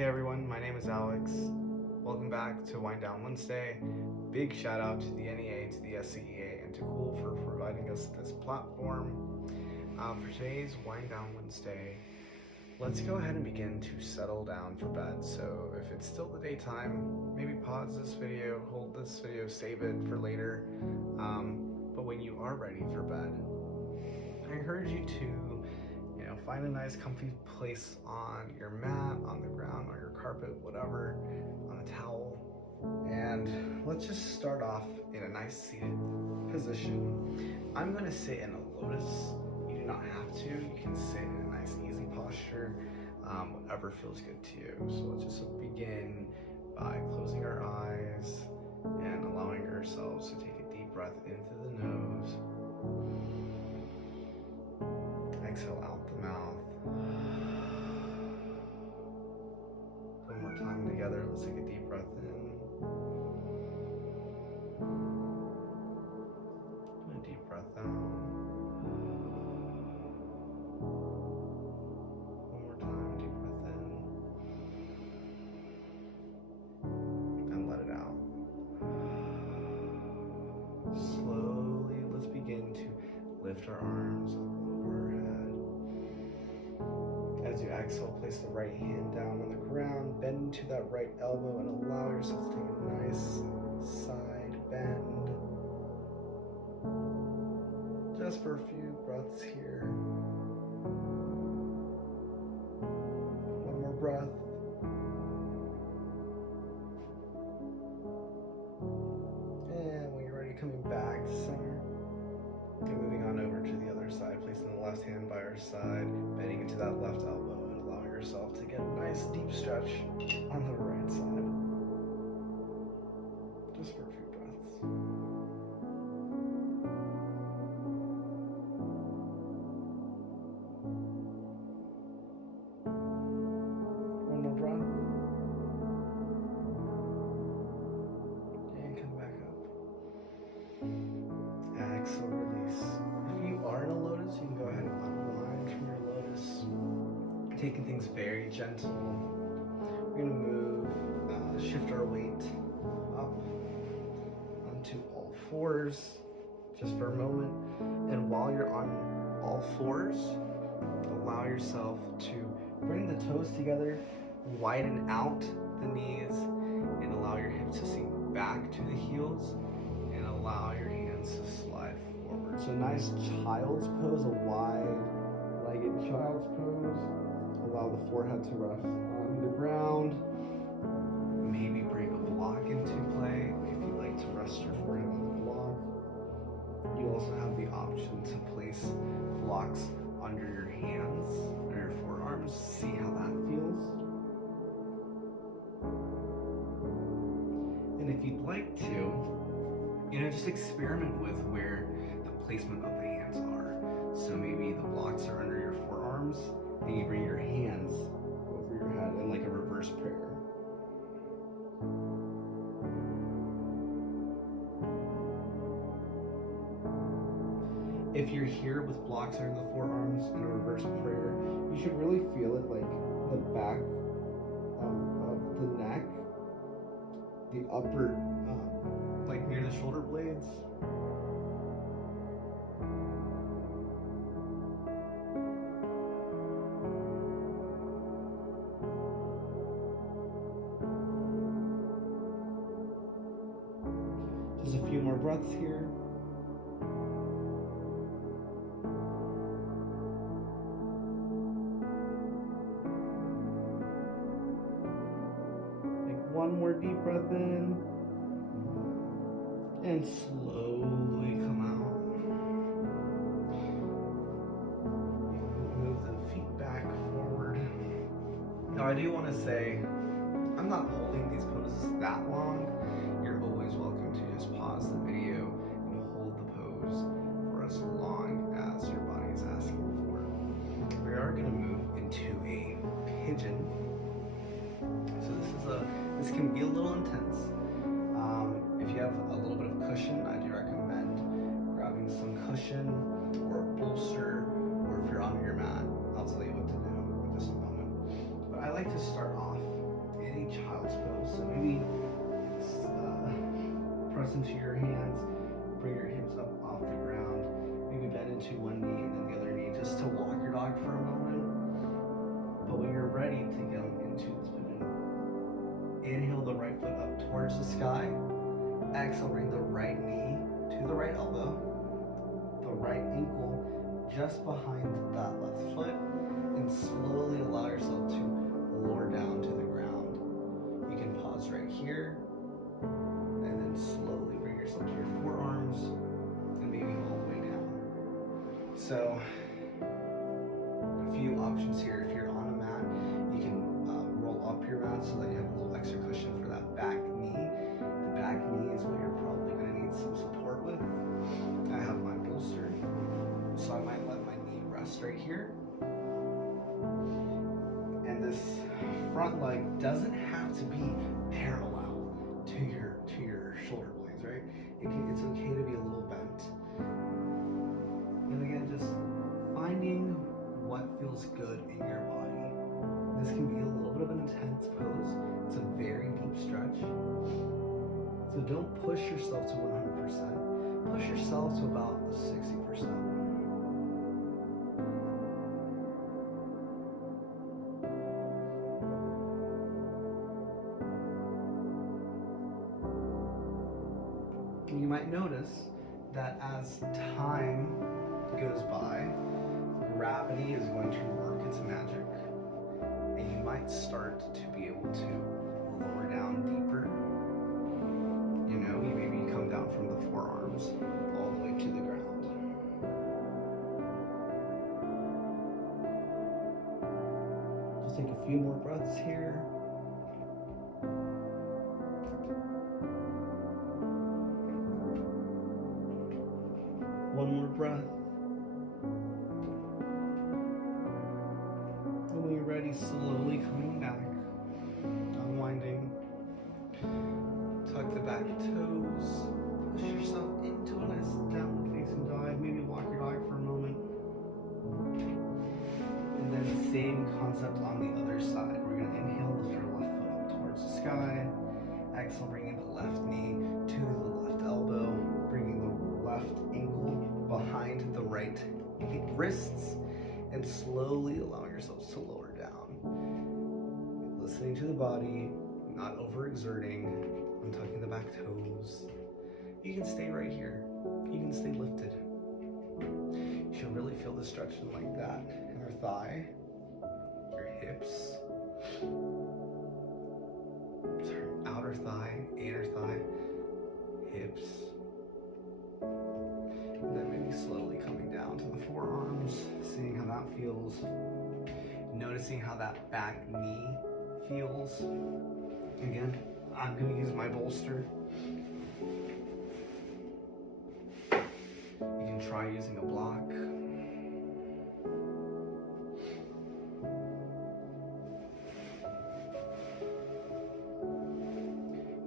Hey everyone, my name is Alex. Welcome back to Wind Down Wednesday. Big shout out to the NEA, to the SCEA, and to CEWL for providing us this platform. For today's Wind Down Wednesday, let's go ahead and begin to settle down for bed. So if it's still the daytime, maybe pause this video, hold this video, save it for later. But when you are ready for bed, I encourage you to find a nice comfy place on your mat, on the ground, on your carpet, whatever, on a towel. And let's just start off in a nice seated position. I'm gonna sit in a lotus. You do not have to. You can sit in a nice easy posture, whatever feels good to you. So let's just begin by closing our eyes and allowing ourselves to take a deep breath into the nose. Exhale out the mouth. One more time together. Let's take a deep breath in. And a deep breath out. One more time, deep breath in. And let it out. Slowly, let's begin to lift our arms over our head. As you exhale, place the right hand down on the ground, bend to that right elbow, and allow yourself to take a nice side bend. Just for a few breaths here. One more breath. And when you're ready, coming back to center. And moving on over to the other side, placing the left hand by our side, bending into that left elbow, and allowing yourself to get a nice deep stretch on the right side. Just for a few breaths. One more breath. And come back up. Exhale, release. If you are in a lotus, you can go ahead and unwind from your lotus. Taking things very gentle. We're going to move, shift our weight up onto all fours just for a moment. And while you're on all fours, allow yourself to bring the toes together, widen out the knees, and allow your hips to sink back to the heels, and allow your hands to slide forward. So nice child's pose, a wide-legged child's pose. Allow the forehead to rest on the ground. Maybe bring a block into play if you'd like to rest your forehead on the block. You also have the option to place blocks under your hands or your forearms. See how that feels. And if you'd like to, just experiment with where the placement of the hands are. So maybe the blocks are under your forearms, and you bring your hands over your head in like a reverse prayer. If you're here with blocks under the forearms in a reverse prayer, you should really feel it like the back of the neck, the upper, like near the shoulder blades. Just a few more breaths here. Take one more deep breath in. And slowly come out. Move the feet back forward. Now I do want to say, I'm not holding these poses that long. You're always welcome to just pause the video and hold the pose for as long as your body is asking for. We are going to move into a pigeon. So this can be a little intense. If you have a little bit of cushion, I do recommend grabbing some cushion or a bolster, or if you're on your mat, I'll tell you what to do in just a moment. But I like to start off dog for a moment. But when you're ready to go into this pivot, inhale the right foot up towards the sky. Exhale, bring the right knee to the right elbow. The right ankle just behind that left foot. And slowly allow yourself to lower down to the ground. You can pause right here. And then slowly bring yourself to your forearms. And maybe all the way down. So, a few options here. If you're on a mat, you can roll up your mat so that you have a little extra cushion for that back knee. The back knee is what you're probably going to need some support with. I have my bolster, so I might let my knee rest right here. And this front leg doesn't have to be parallel to your shoulder blades, right? It's okay to be a little bent. And again, just finding what feels good in your body. This can be a little bit of an intense pose. It's a very deep stretch. So don't push yourself to 100%. Push yourself to about 60%. You might notice that as time goes by, gravity is going to work its magic, and you might start to be able to lower down deeper. You know, maybe you come down from the forearms all the way to the ground. Just take a few more breaths here. One more breath. And when you're ready, slowly coming back, unwinding. Tuck the back toes. Push yourself into a nice downward facing dog. Maybe walk your dog for a moment. And then the same concept on the other side. We're going to inhale, lift your left foot up towards the sky. Exhale, bringing the left knee to the left elbow. Bringing the left ankle behind the right wrists. And slowly allowing yourselves to lower down. Listening to the body, not overexerting. Untucking the back toes. You can stay right here. You can stay lifted. You should really feel the stretching like that. Inner thigh, your hips, outer thigh, inner thigh, hips. And then maybe slowly coming down to the forearms, seeing how that feels. Noticing how that back knee feels. Again, I'm going to use my bolster. You can try using a block.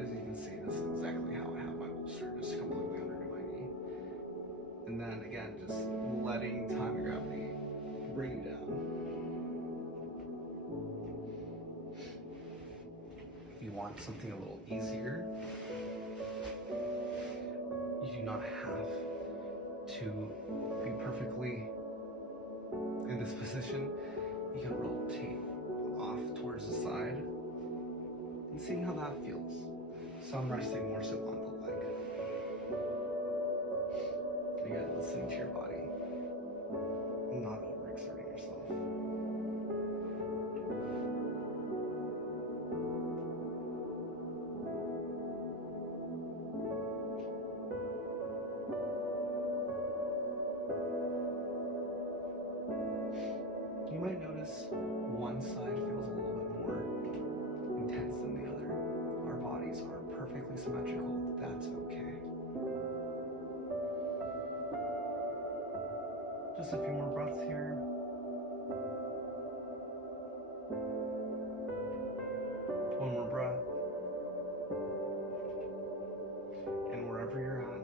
As you can see, this is exactly how I have my bolster, just completely underneath my knee. And then again, just letting time and gravity bring you down. If you want something a little easier, you do not have to be perfectly in this position. You can rotate off towards the side and seeing how that feels. So I'm resting more so on the leg. Again, listening to your body, not overexerting yourself. You might notice one side feels a little bit more intense than the other. Our bodies are perfectly symmetrical. That's okay. Just a few more breaths here. One more breath. And wherever you're at,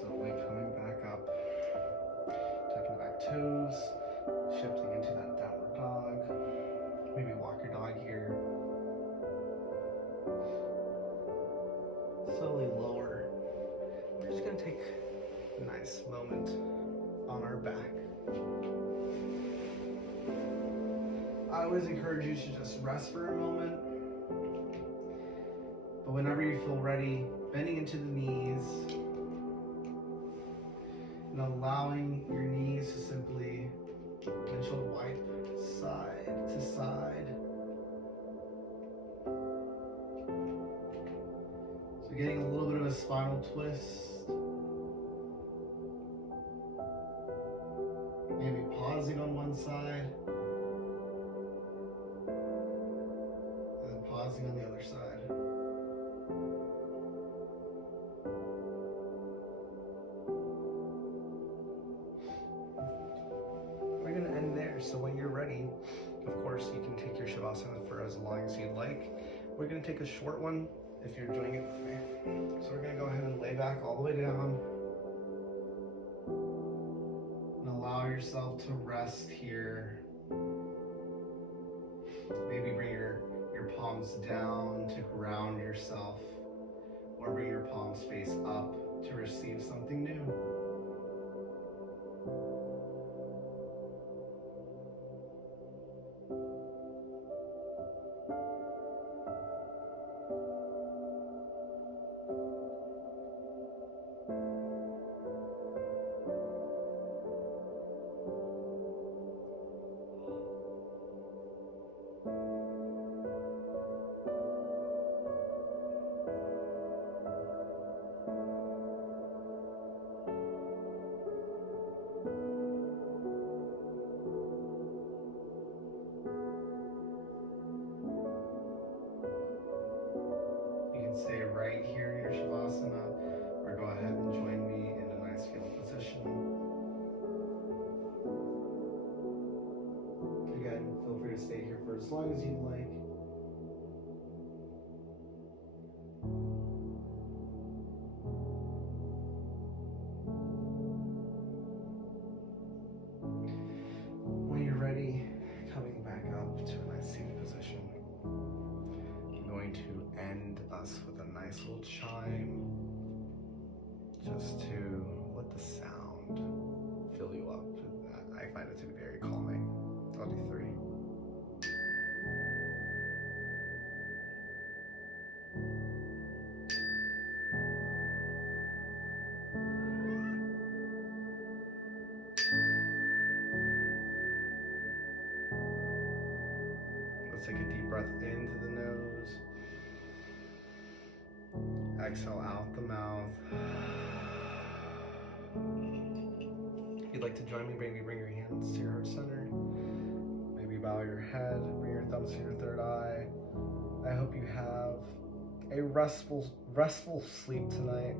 slowly coming back up. Tucking the back toes. Shifting into that downward dog. Maybe walk your dog here. Slowly lower. We're just going to take a nice moment on our back. always encourage you to just rest for a moment. But whenever you feel ready, bending into the knees and allowing your knees to simply windshield wipe side to side. So getting a little bit of a spinal twist. Maybe pausing on one side. And then pausing on the other side. So when you're ready, of course, you can take your Shavasana for as long as you'd like. We're going to take a short one if you're doing it with me. So we're going to go ahead and lay back all the way down. And allow yourself to rest here. Maybe bring your palms down to ground yourself. Or bring your palms face up to receive something new. Stay right here in your Shavasana, or go ahead and join me in a nice fetal position. Again, feel free to stay here for as long as you'd like. When you're ready, coming back up to a nice seated position. I'm going to end us with a nice little chime, just to let the sound fill you up. I find it to be very calming. I'll do 3. Let's take a deep breath in through the nose. Exhale out the mouth. If you'd like to join me, maybe bring your hands to your heart center. Maybe bow your head, bring your thumbs to your third eye. I hope you have a restful sleep tonight.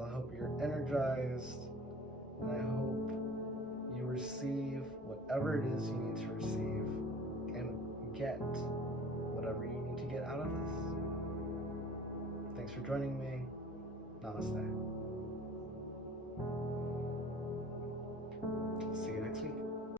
I hope you're energized, and I hope you receive whatever it is you need to receive and get whatever you need to get out of this. Thanks for joining me. Namaste.